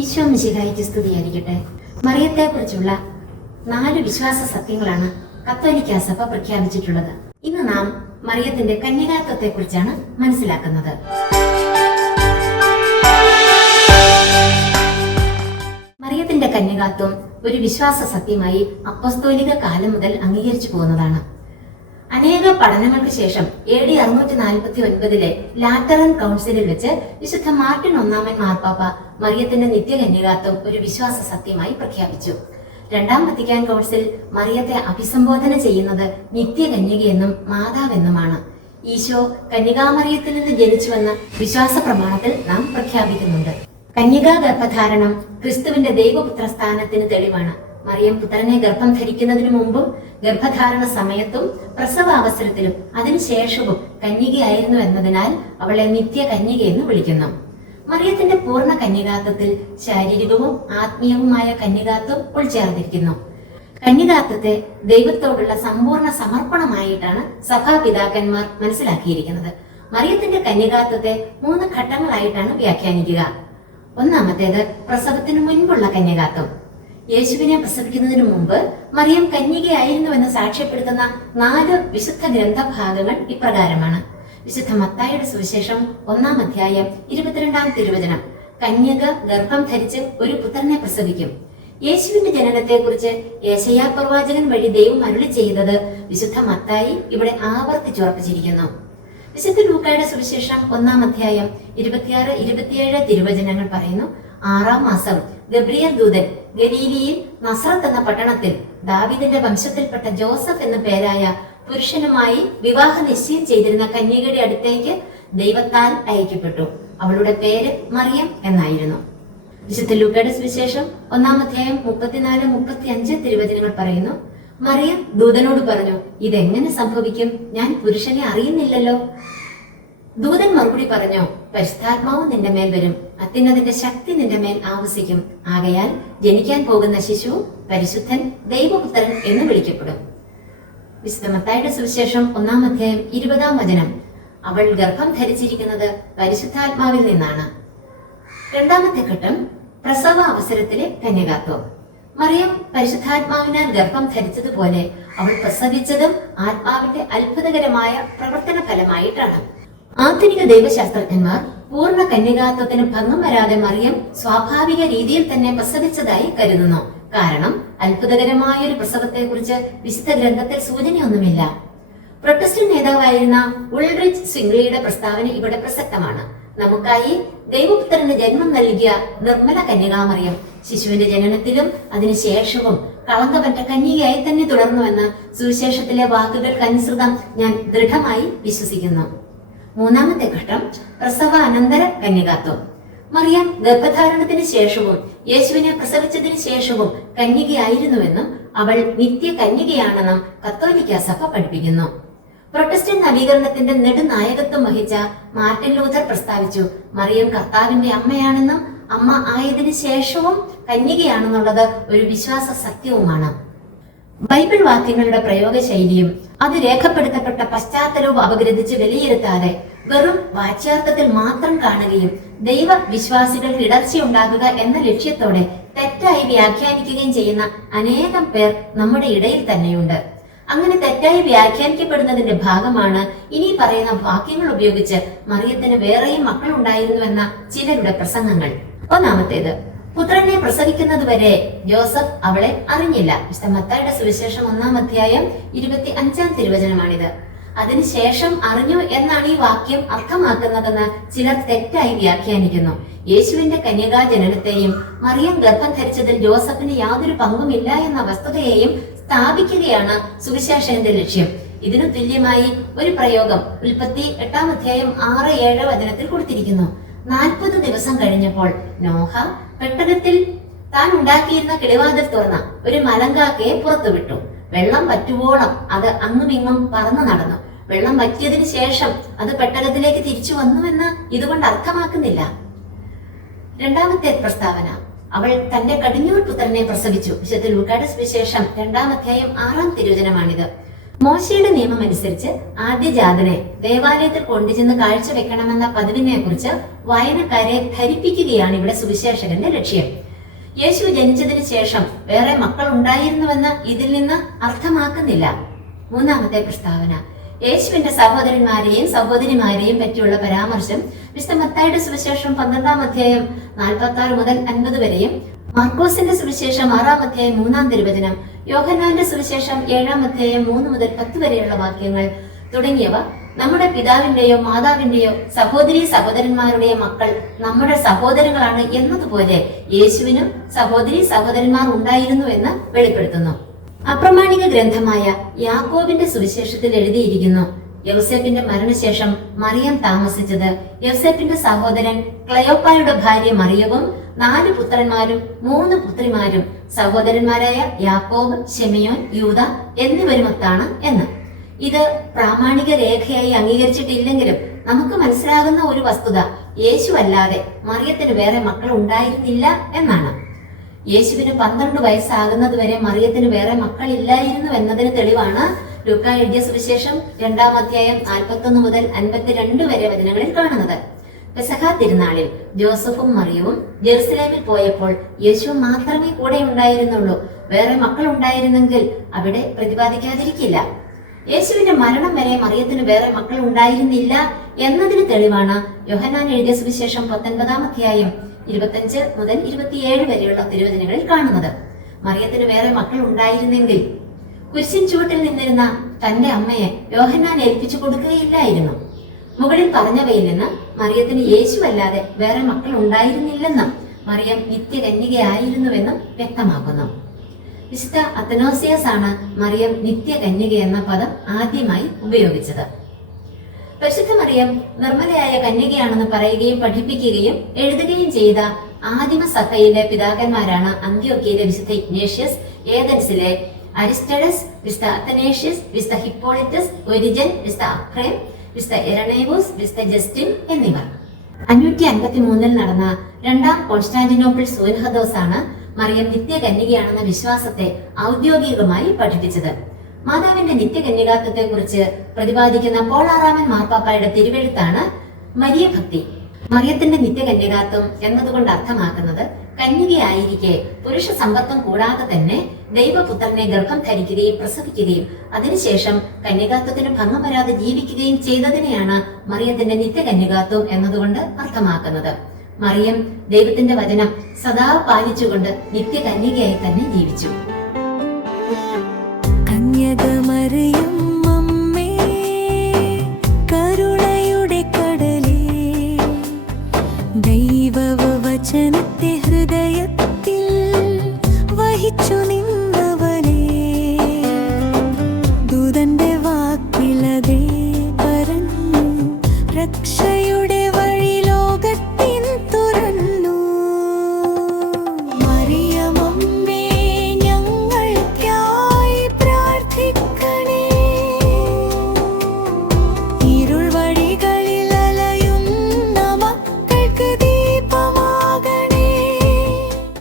ഈശോ മിശിഹായ്ക്ക് സ്തുതിയായിരിക്കട്ടെ. മറിയത്തെക്കുറിച്ചുള്ള 4 വിശ്വാസ സത്യങ്ങളാണ് കത്തോലിക്കാ സഭ പ്രഖ്യാപിച്ചിട്ടുള്ളത്. ഇന്ന് നാം മറിയത്തിന്റെ കന്യകാത്വത്തെക്കുറിച്ചാണ് മനസ്സിലാക്കുന്നത്. മറിയത്തിന്റെ കന്യകാത്വം ഒരു വിശ്വാസ സത്യമായി അപ്പസ്തോലിക കാലം മുതൽ അംഗീകരിച്ചു പോകുന്നതാണ്. അനേക പഠനങ്ങൾക്ക് ശേഷം AD 649 ലാറ്ററൻ കൗൺസിലിൽ വെച്ച് വിശുദ്ധ മാർട്ടിൻ ഒന്നാമൻ മാർപ്പാപ്പ മറിയത്തിന്റെ നിത്യകന്യകാത്വം ഒരു വിശ്വാസ സത്യമായി പ്രഖ്യാപിച്ചു. രണ്ടാം വത്തിക്കാൻ കൗൺസിൽ മറിയത്തെ അഭിസംബോധന ചെയ്യുന്നത് നിത്യകന്യകയെന്നും മാതാവെന്നുമാണ്. ഈശോ കന്യകാമറിയത്തിൽ നിന്ന് ജനിച്ചുവെന്ന വിശ്വാസ പ്രമാണത്തിൽ നാം പ്രഖ്യാപിക്കുന്നുണ്ട്. കന്യകാ ഗർഭധാരണം ക്രിസ്തുവിന്റെ ദൈവപുത്ര സ്ഥാനത്തിന് തെളിവാണ്. മറിയം പുത്രനെ ഗർഭം ധരിക്കുന്നതിനു മുമ്പും ഗർഭധാരണ സമയത്തും പ്രസവാവസരത്തിലും അതിനുശേഷവും കന്യകയായിരുന്നു എന്നതിനാൽ അവളെ നിത്യ കന്യകയെന്ന് വിളിക്കുന്നു. മറിയത്തിന്റെ പൂർണ്ണ കന്യകാത്വത്തിൽ ശാരീരികവും ആത്മീയവുമായ കന്യകാത്വം ഉൾച്ചേർന്നിരിക്കുന്നു. കന്യകാത്വത്തെ ദൈവത്തോടുള്ള സമ്പൂർണ്ണ സമർപ്പണമായിട്ടാണ് സഭാപിതാക്കന്മാർ മനസ്സിലാക്കിയിരിക്കുന്നത്. മറിയത്തിന്റെ കന്യകാത്വത്തെ 3 ഘട്ടങ്ങളായിട്ടാണ് വ്യാഖ്യാനിക്കുക. ഒന്നാമത്തേത് പ്രസവത്തിനു മുൻപുള്ള കന്യകാത്വം. യേശുവിനെ പ്രസവിക്കുന്നതിന് മുമ്പ് മറിയം കന്യകയായിരുന്നുവെന്ന് സാക്ഷ്യപ്പെടുത്തുന്ന 4 വിശുദ്ധ ഗ്രന്ഥഭാഗങ്ങൾ ഇപ്രകാരമാണ്. വിശുദ്ധ മത്തായിയുടെ സുവിശേഷം 1-ാം അധ്യായം 22-ാം തിരുവചനം, കന്യക ഗർഭം ധരിച്ച് ഒരു പുത്രനെ പ്രസവിക്കും. യേശുവിന്റെ ജനനത്തെക്കുറിച്ച് യേശയ്യാ പ്രവാചകൻ വഴി ദൈവം അരുളി ചെയ്തത് വിശുദ്ധ മത്തായി ഇവിടെ ആവർത്തിച്ചുറപ്പിച്ചിരിക്കുന്നു. വിശുദ്ധ ലൂക്കായുടെ സുവിശേഷം 1-ാം അധ്യായം 26-27 തിരുവചനങ്ങൾ പറയുന്നു, 6-ാം മാസം ഗബ്രിയേൽ ദൂതൻ ഗലീലിയിൽ നസ്രത്ത് എന്ന പട്ടണത്തിൽ ദാവീദിന്റെ വംശത്തിൽപ്പെട്ട ജോസഫ് എന്ന പേരായ പുരുഷനുമായി വിവാഹ നിശ്ചയം ചെയ്തിരുന്ന കന്യകയുടെ അടുത്തേക്ക് ദൈവത്താൽ അയക്കപ്പെട്ടു. അവളുടെ പേര് മറിയം എന്നായിരുന്നു. വിശുദ്ധ ലൂക്കയുടെ സുവിശേഷം 1-ാം അധ്യായം 34-35 തിരുവചനങ്ങൾ പറയുന്നു, മറിയം ദൂതനോട് പറഞ്ഞു, ഇതെങ്ങനെ സംഭവിക്കും? ഞാൻ പുരുഷനെ അറിയുന്നില്ലല്ലോ. ദൂതൻ മറുപടി പറഞ്ഞു, പരിശുദ്ധാത്മാവ് നിന്റെ മേൽ വരും, അത്യുന്നതിന്റെ ശക്തി നിന്റെ മേൽ ആവസിക്കും. ആകയാൽ ജനിക്കാൻ പോകുന്ന ശിശു പരിശുദ്ധൻ, ദൈവപുത്രൻ എന്ന് വിളിക്കപ്പെടും. വിശുദ്ധ മത്തായിയുടെ സുവിശേഷം 1-ാം അധ്യായം 20-ാം വചനം, അവൾ ഗർഭം ധരിച്ചിരിക്കുന്നത് പരിശുദ്ധാത്മാവിൽ നിന്നാണ്. രണ്ടാമത്തെ ഘട്ടം പ്രസവ അവസരത്തിലെ കന്യകാത്വം. മറിയം പരിശുദ്ധാത്മാവിനാൽ ഗർഭം ധരിച്ചതുപോലെ അവൾ പ്രസവിച്ചതും ആത്മാവിന്റെ അത്ഭുതകരമായ പ്രവർത്തന ഫലമായിട്ടാണ്. ആധുനിക ദൈവശാസ്ത്രജ്ഞന്മാർ പൂർണ്ണ കന്യകാത്വത്തിന് ഭംഗം വരാതെ മറിയം സ്വാഭാവിക രീതിയിൽ തന്നെ പ്രസവിച്ചതായി കരുതുന്നു. കാരണം അത്ഭുതകരമായ ഒരു പ്രസവത്തെക്കുറിച്ച് വിശുദ്ധ ഗ്രന്ഥത്തിൽ സൂചനയൊന്നുമില്ല. പ്രൊട്ടസ്റ്റന്റ് നേതാവായിരുന്ന ഉൾറിച്ച് സ്വിംഗ്ലിയുടെ പ്രസ്താവന ഇവിടെ പ്രസക്തമാണ്. നമുക്കായി ദൈവപുത്രന് ജന്മം നൽകിയ നിർമ്മല കന്യകാമറിയം ശിശുവിന്റെ ജനനത്തിലും അതിനുശേഷവും കളങ്കമറ്റ കന്യകയായി തന്നെ തുടർന്നുവെന്ന് സുവിശേഷത്തിലെ വാക്കുകൾക്കനുസൃതം ഞാൻ ദൃഢമായി വിശ്വസിക്കുന്നു. മൂന്നാമത്തെ ഘട്ടം പ്രസവ അനന്തര കന്യകാത്വം. മറിയം ഗർഭധാരണത്തിന് ശേഷവും യേശുവിനെ പ്രസവിച്ചതിന് ശേഷവും കന്യകയായിരുന്നുവെന്നും അവൾ നിത്യ കന്യകയാണെന്നും കത്തോലിക്കാ സഭ പഠിപ്പിക്കുന്നു. പ്രൊട്ടസ്റ്റന്റ് നവീകരണത്തിന്റെ നെടുനായകത്വം വഹിച്ച മാർട്ടിൻ ലൂഥർ പ്രസ്താവിച്ചു, മറിയം കർത്താവിന്റെ അമ്മയാണെന്നും അമ്മ ആയതിനു ശേഷവും കന്യകയാണെന്നുള്ളത് ഒരു വിശ്വാസ സത്യവുമാണ്. ബൈബിൾ വാക്യങ്ങളുടെ പ്രയോഗശൈലിയും അത് രേഖപ്പെടുത്തപ്പെട്ട പശ്ചാത്തലവും അപഗ്രഥിച്ച് വിലയിരുത്താതെ വെറും വാച്യാർത്ഥത്തിൽ മാത്രം കാണുകയും ദൈവ വിശ്വാസികൾക്ക് ഇടർച്ചയുണ്ടാകുക എന്ന ലക്ഷ്യത്തോടെ തെറ്റായി വ്യാഖ്യാനിക്കുകയും ചെയ്യുന്ന അനേകം പേർ നമ്മുടെ ഇടയിൽ തന്നെയുണ്ട്. അങ്ങനെ തെറ്റായി വ്യാഖ്യാനിക്കപ്പെടുന്നതിന്റെ ഭാഗമാണ് ഇനി പറയുന്ന വാക്യങ്ങൾ ഉപയോഗിച്ച് മറിയത്തിന് വേറെയും മക്കളുണ്ടായിരുന്നുവെന്ന ചിലരുടെ പ്രസംഗങ്ങൾ. ഒന്നാമത്തേത്, പുത്രനെ പ്രസവിക്കുന്നതുവരെ ജോസഫ് അവളെ അറിഞ്ഞില്ല. വിശുദ്ധ മത്തായിയുടെ സുവിശേഷം 1-ാം അധ്യായം 25-ാം തിരുവചനമാണിത്. അതിനുശേഷം അറിഞ്ഞു എന്നാണ് ഈ വാക്യം അർത്ഥമാക്കുന്നതെന്ന് ചിലർ തെറ്റായി വ്യാഖ്യാനിക്കുന്നു. യേശുവിന്റെ കന്യകാ ജനനത്തെയും മറിയം ഗർഭം ധരിച്ചതിൽ ജോസഫിന് യാതൊരു പങ്കുമില്ല എന്ന വസ്തുതയെയും സ്ഥാപിക്കുകയാണ് സുവിശേഷന്റെ ലക്ഷ്യം. ഇതിനു തുല്യമായി ഒരു പ്രയോഗം ഉൽപ്പത്തി 8-ാം അധ്യായം 6-7 വചനത്തിൽ കൊടുത്തിരിക്കുന്നു. 40 ദിവസം കഴിഞ്ഞപ്പോൾ നോഹ പെട്ടകത്തിൽ താൻ ഉണ്ടാക്കിയിരുന്ന കിളിവാതിൽ തുറന്ന ഒരു മലങ്കാക്കയെ പുറത്തുവിട്ടു. വെള്ളം വറ്റുവോളം അത് അങ്ങുമിങ്ങും പറന്നു നടന്നു. വെള്ളം വറ്റിയതിനു ശേഷം അത് പെട്ടകത്തിലേക്ക് തിരിച്ചു വന്നുവെന്ന് ഇതുകൊണ്ട് അർത്ഥമാക്കുന്നില്ല. രണ്ടാമത്തെ പ്രസ്താവന, അവൾ തന്റെ കടിഞ്ഞൂൽ പുത്രനെ പ്രസവിച്ചു. വിശുദ്ധ ലൂക്കായുടെ സുവിശേഷം 2-ാം അധ്യായം 6-ാം തിരുവചനമാണിത്. മോശയുടെ നിയമം അനുസരിച്ച് ആദ്യജാതനെ ദേവാലയത്തിൽ കൊണ്ടുചെന്ന് കാഴ്ചവെക്കണമെന്ന പതിവിനെ കുറിച്ച് വായനക്കാരെ ധരിപ്പിക്കുകയാണ് ഇവിടെ സുവിശേഷകന്റെ ലക്ഷ്യം. യേശു ജനിച്ചതിന് ശേഷം വേറെ മക്കൾ ഉണ്ടായിരുന്നുവെന്ന് ഇതിൽ നിന്ന് അർത്ഥമാക്കുന്നില്ല. മൂന്നാമത്തെ പ്രസ്താവന, യേശുവിന്റെ സഹോദരന്മാരെയും സഹോദരിമാരെയും പറ്റിയുള്ള പരാമർശം വിശുദ്ധ മത്തായിയുടെ സുവിശേഷം 12-ാം അധ്യായം 46 മുതൽ 50 വരെയും, മാർക്കോസിന്റെ സുവിശേഷം 6-ാം അധ്യായം 3-ാം തിരുവചനം, യോഹന്നാന്റെ സുവിശേഷം 7-ാം അധ്യായം 3 മുതൽ 10 വരെയുള്ള വാക്യങ്ങൾ തുടങ്ങിയവ നമ്മുടെ പിതാവിന്റെയോ മാതാവിന്റെയോ സഹോദരി സഹോദരന്മാരുടെയോ മക്കൾ നമ്മുടെ സഹോദരങ്ങളാണ് എന്നതുപോലെ യേശുവിനും സഹോദരി സഹോദരന്മാർ ഉണ്ടായിരുന്നു എന്ന് വെളിപ്പെടുത്തുന്നു. അപ്രമാണിക ഗ്രന്ഥമായ യാക്കോബിന്റെ സുവിശേഷത്തിൽ എഴുതിയിരിക്കുന്നു, യൗസേപ്പിന്റെ മരണശേഷം മറിയം താമസിച്ചത് യൗസേപ്പിന്റെ സഹോദരൻ ക്ലയോപ്പായുടെ ഭാര്യ മറിയവും 4 പുത്രന്മാരും 3 പുത്രിമാരും സഹോദരന്മാരായ യാക്കോബ്, ശെമയോൻ, യൂദ എന്നിവരുമൊത്താണ് എന്ന്. ഇത് പ്രാമാണിക രേഖയായി അംഗീകരിച്ചിട്ടില്ലെങ്കിലും നമുക്ക് മനസ്സിലാകുന്ന ഒരു വസ്തുത യേശു അല്ലാതെ മറിയത്തിന് വേറെ മക്കൾ ഉണ്ടായിരുന്നില്ല എന്നാണ്. യേശുവിന് 12 വയസ്സാകുന്നത് വരെ മറിയത്തിന് വേറെ മക്കൾ ഇല്ലായിരുന്നു എന്നതിന് തെളിവാണ് ലൂക്കാ എഴുതിയ സുവിശേഷം 2-ാം അധ്യായം 41 മുതൽ 52 വരെ വചനങ്ങളിൽ കാണുന്നത്. പെസഹ തിരുനാളിൽ ജോസഫും മറിയവും ജെറുസലേമിൽ പോയപ്പോൾ യേശു മാത്രമേ കൂടെ ഉണ്ടായിരുന്നുള്ളൂ. വേറെ മക്കൾ ഉണ്ടായിരുന്നെങ്കിൽ അവിടെ പ്രതിപാദിക്കാതിരിക്കില്ല. യേശുവിന്റെ മരണം വരെ മറിയത്തിന് വേറെ മക്കൾ ഉണ്ടായിരുന്നില്ല എന്നതിന് തെളിവാണ് യോഹന്നാൻ എഴുതിയ സുവിശേഷം 19-ാം അധ്യായം 25 മുതൽ 27 വരെയുള്ള തിരുവചനങ്ങളിൽ കാണുന്നത്. മറിയത്തിന് വേറെ മക്കൾ ഉണ്ടായിരുന്നെങ്കിൽ കുരിശിൻ ചുവട്ടിൽ നിന്നിരുന്ന തന്റെ അമ്മയെ യോഹന്നാൻ ഏൽപ്പിച്ചു കൊടുക്കുകയില്ലായിരുന്നു. മുകളിൽ പറഞ്ഞവയിൽ നിന്ന് മറിയത്തിന് യേശു അല്ലാതെ വേറെ മക്കൾ ഉണ്ടായിരുന്നില്ലെന്നും മറിയം നിത്യകന്യകയായിരുന്നുവെന്നും വ്യക്തമാക്കുന്നു. വിശുദ്ധ അത്തനോസിയസ് ആണ് മറിയം നിത്യകന്യക എന്ന പദം ആദ്യമായി ഉപയോഗിച്ചത്. പരിശുദ്ധ മറിയം നിർമ്മലയായ കന്യകയാണെന്ന് പറയുകയും പഠിപ്പിക്കുകയും എഴുതുകയും ചെയ്ത ആദിമ സഭയിലെ പിതാക്കന്മാരാണ് അന്ത്യോക്യയിലെ വിശുദ്ധ ഇഗ്നേഷ്യസ്, ഏതൻസിലെ അരിസ്റ്റഡസ്, വിശുദ്ധ അത്തനേഷ്യസ്, വിശുദ്ധ ഹിപ്പോളിറ്റസ്, ഒരിജൻ, വിശുദ്ധ അഫ്രേം, വിശുദ്ധ എരണേവൂസ്, വിശുദ്ധ ജസ്റ്റിൻ എന്നിവർ. 553 നടന്ന 2-ാം കോൺസ്റ്റാന്റിനോപ്പിൾ സൂൻഹദോസ് ആണ് മറിയം നിത്യകന്യകയാണെന്ന വിശ്വാസത്തെ ഔദ്യോഗികമായി പഠിപ്പിച്ചത്. മാതാവിന്റെ നിത്യകന്യകാത്വത്തെ കുറിച്ച് പ്രതിപാദിക്കുന്ന പോൾ 6-ാമൻ മാർപ്പാപ്പായുടെ തിരുവെഴുത്താണ് മരിയഭക്തി. മറിയത്തിന്റെ നിത്യകന്യകാത്വം എന്നതുകൊണ്ട് അർത്ഥമാക്കുന്നത് കന്യകയായിരിക്കെ പുരുഷ സമ്പർക്കം കൂടാതെ തന്നെ ദൈവപുത്രനെ ഗർഭം ധരിക്കുകയും പ്രസവിക്കുകയും അതിനുശേഷം കന്യകാത്വത്തിന് ഭംഗം വരാതെ ജീവിക്കുകയും ചെയ്തതിനെയാണ് മറിയത്തിന്റെ നിത്യകന്യകാത്വം എന്നതുകൊണ്ട് അർത്ഥമാക്കുന്നത്. മറിയം ദൈവത്തിന്റെ വചനം സദാ പാലിച്ചുകൊണ്ട് നിത്യകന്യകയായി തന്നെ ജീവിച്ചു. കന്യകമറിയം അമ്മേ, കരുണയുടെ കടലേ, ദൈവവചനത്തെ ഹൃദയത്തിൽ വഹിച്ചു നിന്നു